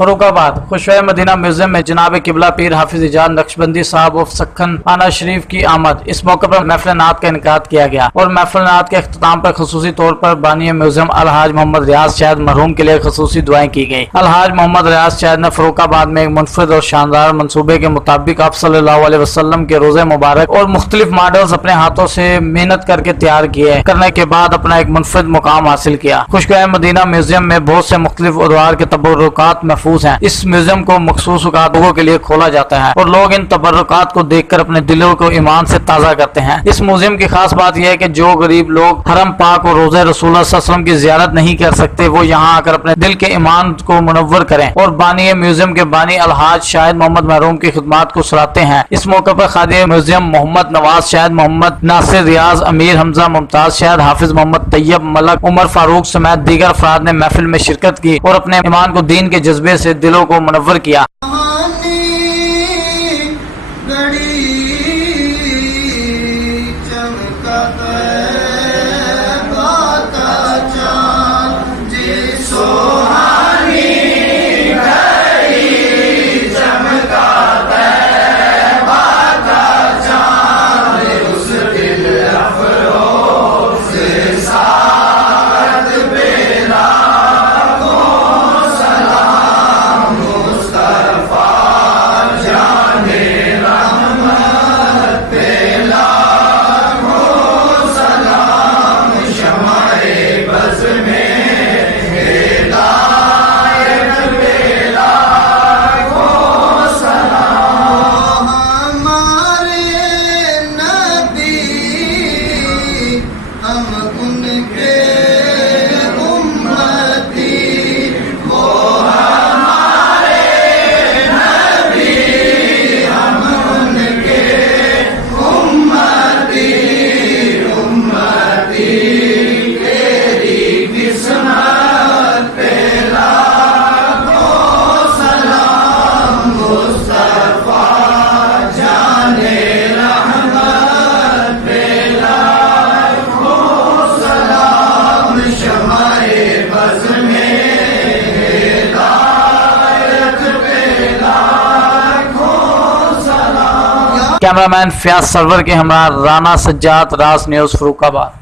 Farrukhabad खुशवै Medina museum में जनाब किबला पीर हाफिज इजाज नक्शबंदी साहब ऑफ सखन आना शरीफ की आमद। इस मौके पर महफिल नात का इनकाद किया गया और महफिल नात के अख्ताम पर खसूसी तौर पर बानी म्यूजियम अलहाज मोहम्मद रियाज शायद मरहूम के लिए खसूसी दुआएं की गई। अलहाज मोहम्मद रियाज शायद ने फरुखाबाद में एक मुनफरिद और शानदार मंसूबे के मुताबिक आप सल्लल्लाहु अलैहि वसल्लम के रोजे मुबारक और मुख्तलिफ मॉडल्स अपने हाथों से मेहनत करके तैयार किए करने के बाद अपना एक मुनफरिद मुकाम हासिल किया। खुशवै मदीना म्यूजियम में बहुत से मुख्तलिफ उद्वार के तबर्रुकात महफूज हैं। इस म्यूजियम को मखसूस लोगों के लिए खोला जाता है और लोग इन तबर्रुकात को देखकर अपने दिलों को ईमान से ताज़ा करते हैं। इस म्यूजियम की खास बात यह है कि जो गरीब लोग हरम पाक और रोज़े रसूलुल्लाह सल्लल्लाहु अलैहि वसल्लम की ज़ियारत नहीं कर सकते, वो यहाँ आकर अपने दिल के ईमान को मुनव्वर करें और बानी म्यूजियम के बानी अलहाज शाहिद मोहम्मद मरहूम की खिदमत को सराहते हैं। इस मौके पर खादिम म्यूजियम मोहम्मद नवाज शाहिद, मोहम्मद नासिर रियाज, अमीर हमजा मुमताज शाहिद, हाफिज मोहम्मद तैयब मलक, उमर फारूक समेत दीगर अफराद ने महफिल में शिरकत की और अपने ईमान को दीन के जज्बे से दिलों को मुनव्वर किया। कैमरामैन फयाज सरवर के हमरा राना सज्जाद, रास न्यूज़ फरुखाबाद।